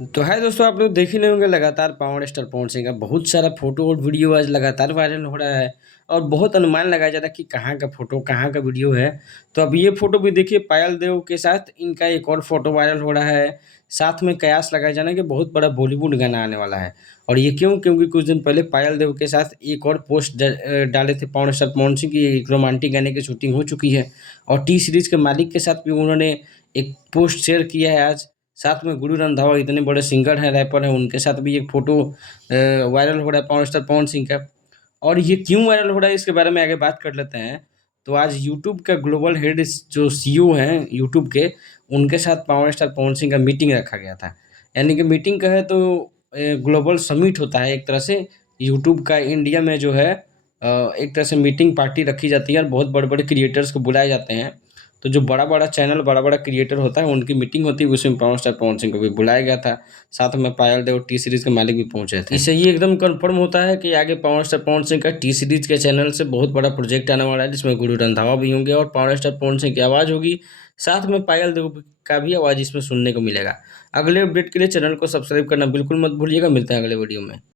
तो है दोस्तों, आप लोग देख ही रहे होंगे लगातार पावर स्टार पवन सिंह का बहुत सारा फोटो और वीडियो आज लगातार वायरल हो रहा है। और बहुत अनुमान लगाया जा रहा है कि कहाँ का फोटो कहाँ का वीडियो है। तो अब ये फोटो भी देखिए, पायल देव के साथ इनका एक और फोटो वायरल हो रहा है। साथ में कयास लगाया जा रहा है कि बहुत बड़ा बॉलीवुड गाना आने वाला है। और ये क्यों? क्योंकि कुछ दिन पहले पायल देव के साथ एक और पोस्ट डाले थे पावर स्टार पवन सिंह की, एक रोमांटिक गाने की शूटिंग हो चुकी है। और टी सीरीज के मालिक के साथ भी उन्होंने एक पोस्ट शेयर किया है आज। साथ में गुरु रंधावा इतने बड़े सिंगर हैं, रैपर हैं, उनके साथ भी एक फ़ोटो वायरल हो रहा है पावर स्टार पवन सिंह का। और ये क्यों वायरल हो रहा है, इसके बारे में आगे बात कर लेते हैं। तो आज यूट्यूब का ग्लोबल हेड जो सीईओ हैं यूट्यूब के, उनके साथ पावर स्टार पवन सिंह का मीटिंग रखा गया था। यानी कि मीटिंग का है तो ग्लोबल समिट होता है एक तरह से। यूट्यूब का इंडिया में जो है एक तरह से मीटिंग पार्टी रखी जाती है और बहुत बड़े-बड़े क्रिएटर्स को बुलाए जाते हैं। तो जो बड़ा-बड़ा चैनल, बड़ा-बड़ा क्रिएटर होता है, उनकी मीटिंग होती है, उसमें पावर स्टार पवन सिंह को भी बुलाया गया था। साथ में पायल देव टी सीरीज़ के मालिक भी पहुँचे थे। इससे ये एकदम कन्फर्म होता है कि आगे पावर स्टार पवन सिंह का टी सीरीज़ के चैनल से बहुत बड़ा प्रोजेक्ट आने वाला है, जिसमें गुरु रंधावा भी होंगे और पावर स्टार पवन सिंह की आवाज़ होगी। साथ में पायल देव का भी आवाज़ इसमें सुनने को मिलेगा। अगले अपडेट के लिए चैनल को सब्सक्राइब करना बिल्कुल मत भूलिएगा। मिलते हैं अगले वीडियो में।